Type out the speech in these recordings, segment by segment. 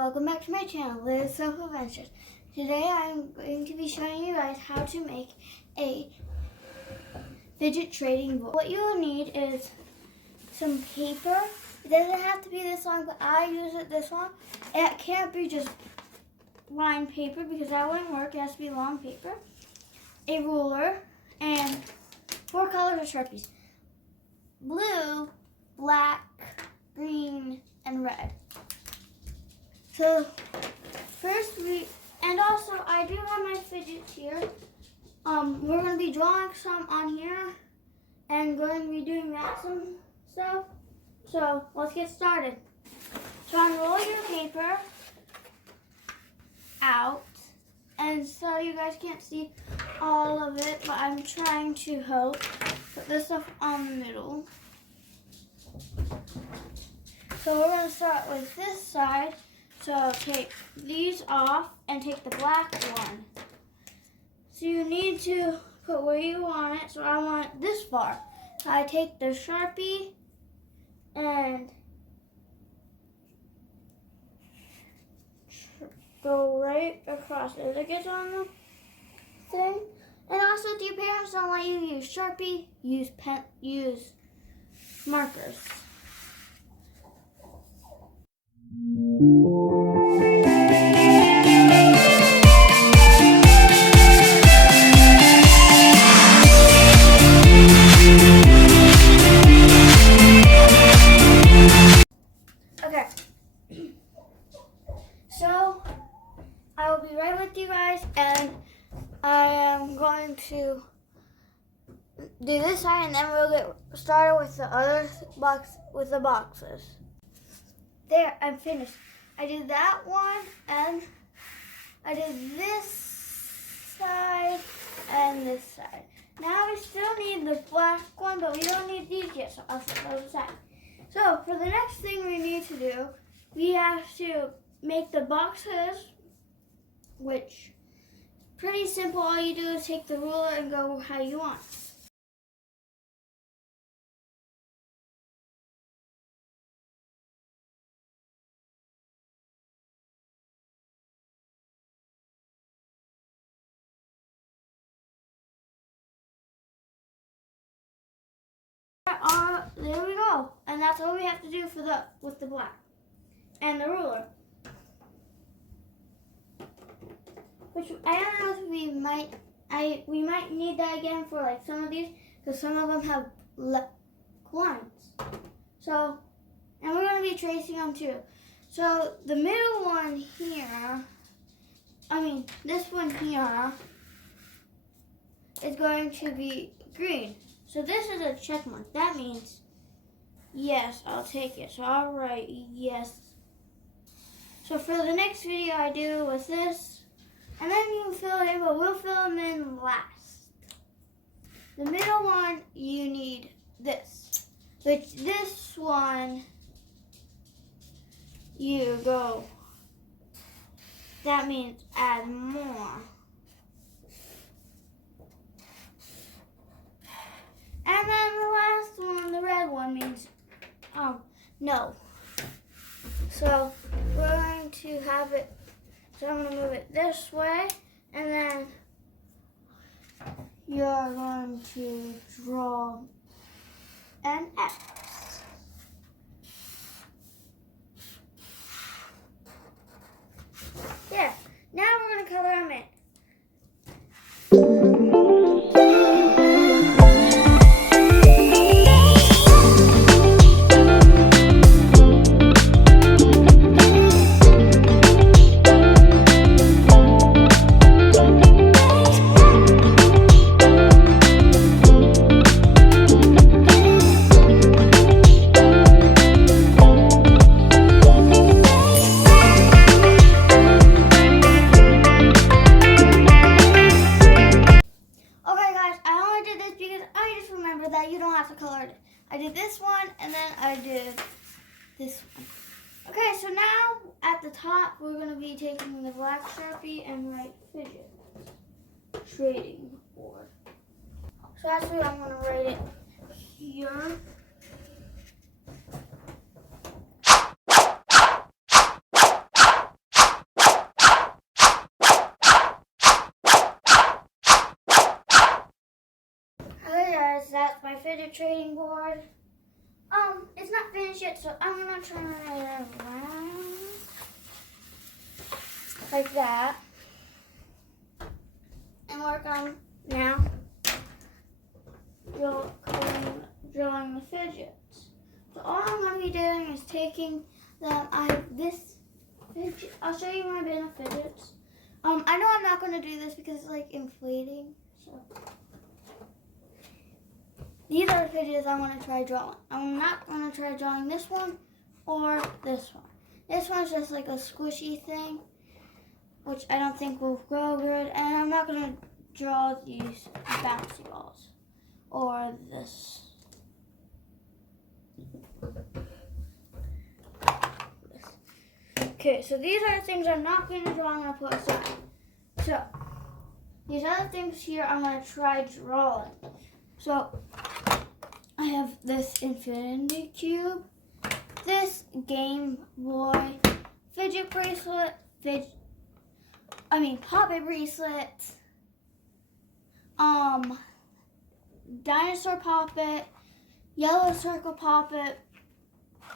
welcome back to my channel, Liz Self Adventures. Today I'm going to be showing you guys how to make a fidget trading board. What you will need is some paper. It doesn't have to be this long, but I use it this long. It can't be just lined paper because that wouldn't work. It has to be long paper. A ruler and 4 colors of Sharpies. Blue, black, green, and red. So first and also I do have my fidgets here. We're going to be drawing some on here and going to be doing that some stuff. So let's get started. So unroll your paper out, and so you guys can't see all of it, but I'm trying to help. Put this stuff on the middle. So we're going to start with this side. So take these off and take the black one. So you need to put where you want it. So I want it this far. So I take the Sharpie and go right across as it gets on the thing. And also, if your parents don't let you use Sharpie, use markers. Okay, so I will be right with you guys, and I am going to do this side, and then we'll get started with the other box with the boxes. There, I'm finished. I did that one, and I did this side and this side. Now we still need the black one, but we don't need these yet, so I'll set those aside. So for the next thing we need to do, we have to make the boxes, which is pretty simple. All you do is take the ruler and go how you want. There we go, and that's all we have to do with the black and the ruler. Which I don't know if we might need that again for like some of these, because some of them have lines. So, and we're going to be tracing them too. So the middle one here, this one here is going to be green. So this is a check mark. That means, yes, I'll take it. So I'll write yes. So for the next video I do with this, and then you can fill it in, but we'll fill them in last. The middle one, you need this. But this one, you go, that means add more. And then the last one, the red one, means no. So we're going to have it, so I'm going to move it this way, and then you're going to draw an X. There. Now we're going to color them in. That you don't have to color it. I did this one, and then I did this one. Okay, so now at the top we're going to be taking the black Sharpie and write Fidget Trading Board. So that's what I'm going to write it here. that's my fidget trading board. It's not finished yet, so I'm gonna turn it around like that and work on now drawing the fidgets. So all I'm gonna be doing is taking them. I have this fidget. I'll show you my bin of fidgets. I know I'm not gonna do this because it's like inflating. So these are the fidgets I want to try drawing. I'm not going to try drawing this one or this one. This one's just like a squishy thing, which I don't think will go good. And I'm not going to draw these bouncy balls or this. Okay, so these are the things I'm not going to draw. I'm going to put aside. So these other things here I'm going to try drawing. So I have this infinity cube, this Game Boy, fidget bracelet, puppet bracelet, dinosaur poppet, yellow circle poppet,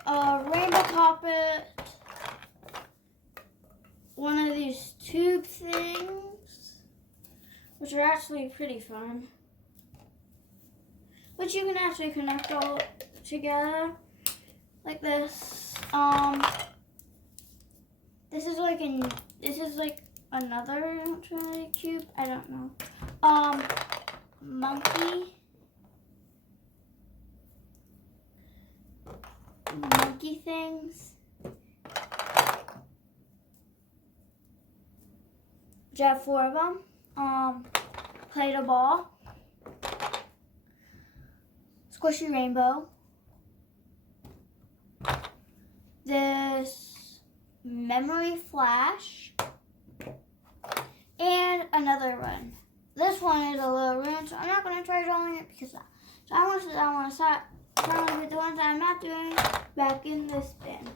rainbow poppet, one of these tube things, which are actually pretty fun, which you can actually connect all together like this. This is like another infinity cube. I don't know. Monkey things. Which I have 4 of them. Play-Doh ball. Squishy rainbow. This memory flash. And another one. This one is a little ruined, so I'm not going to try drawing it because I want to start trying with the ones I'm not doing back in this bin.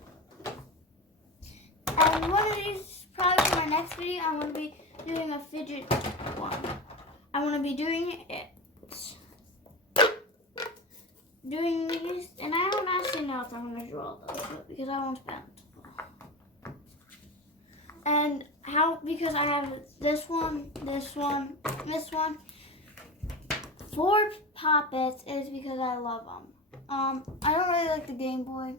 And one of these, probably for my next video, I'm going to be doing a fidget one. I'm going to be doing these, and I don't actually know if I'm going to draw those because I won't spend. And because I have this one, this one, this one. 4 poppets is because I love them. I don't really like the Game Boy.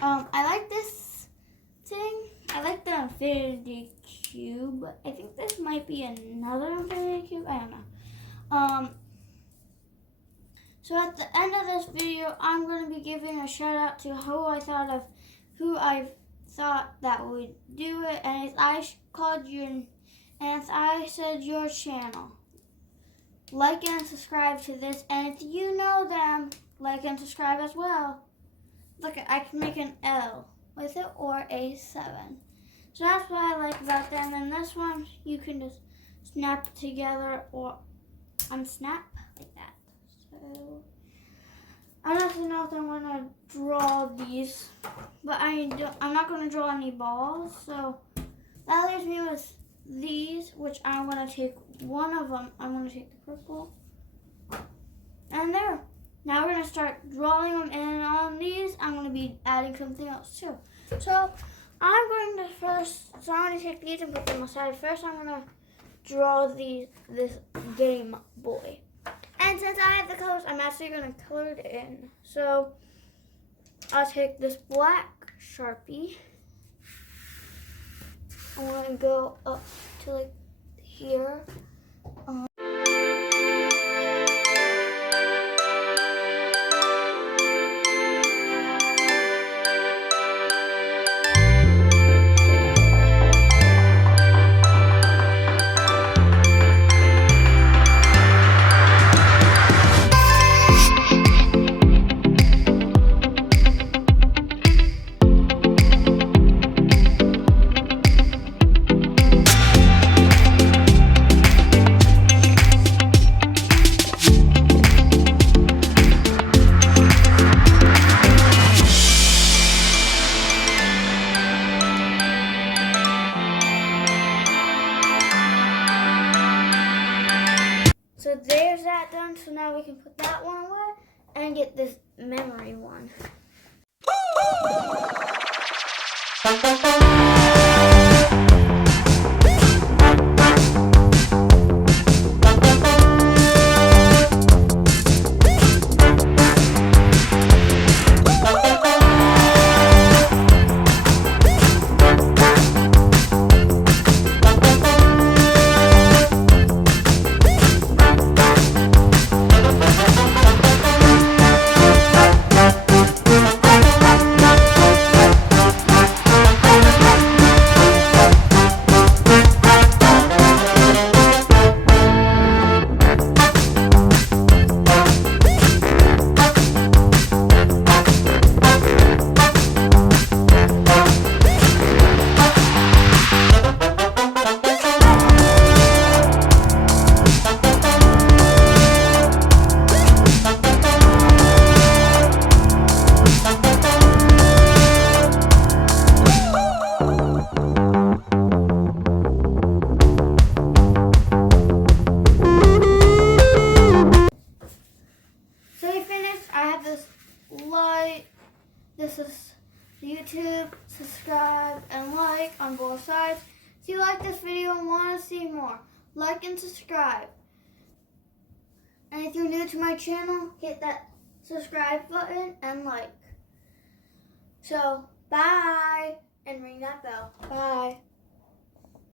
I like this thing. I like the infinity cube. I think this might be another infinity cube. I don't know. So at the end of this video, I'm going to be giving a shout out to who I thought that would do it, and if I called you, and if I said your channel, like and subscribe to this, and if you know them, like and subscribe as well. Look, I can make an L with it or a 7. So that's what I like about them. And this one, you can just snap it together or unsnap like that. So I don't know if I'm gonna draw these, but I'm not gonna draw any balls. So that leaves me with these, which I'm gonna take one of them. I'm gonna take the purple, and there. Now we're gonna start drawing them, and on these, I'm gonna be adding something else too. So I'm going to take these and put them aside. First, I'm gonna draw this Game Boy. And since I have the colors, I'm actually going to color it in. So I'll take this black Sharpie. I'm going to go up to like here. that done, so now we can put that one away and get this memory one. This is YouTube, subscribe and like on both sides. If you like this video and want to see more, like and subscribe. And if you're new to my channel, hit that subscribe button and like. So, bye, and ring that bell. Bye.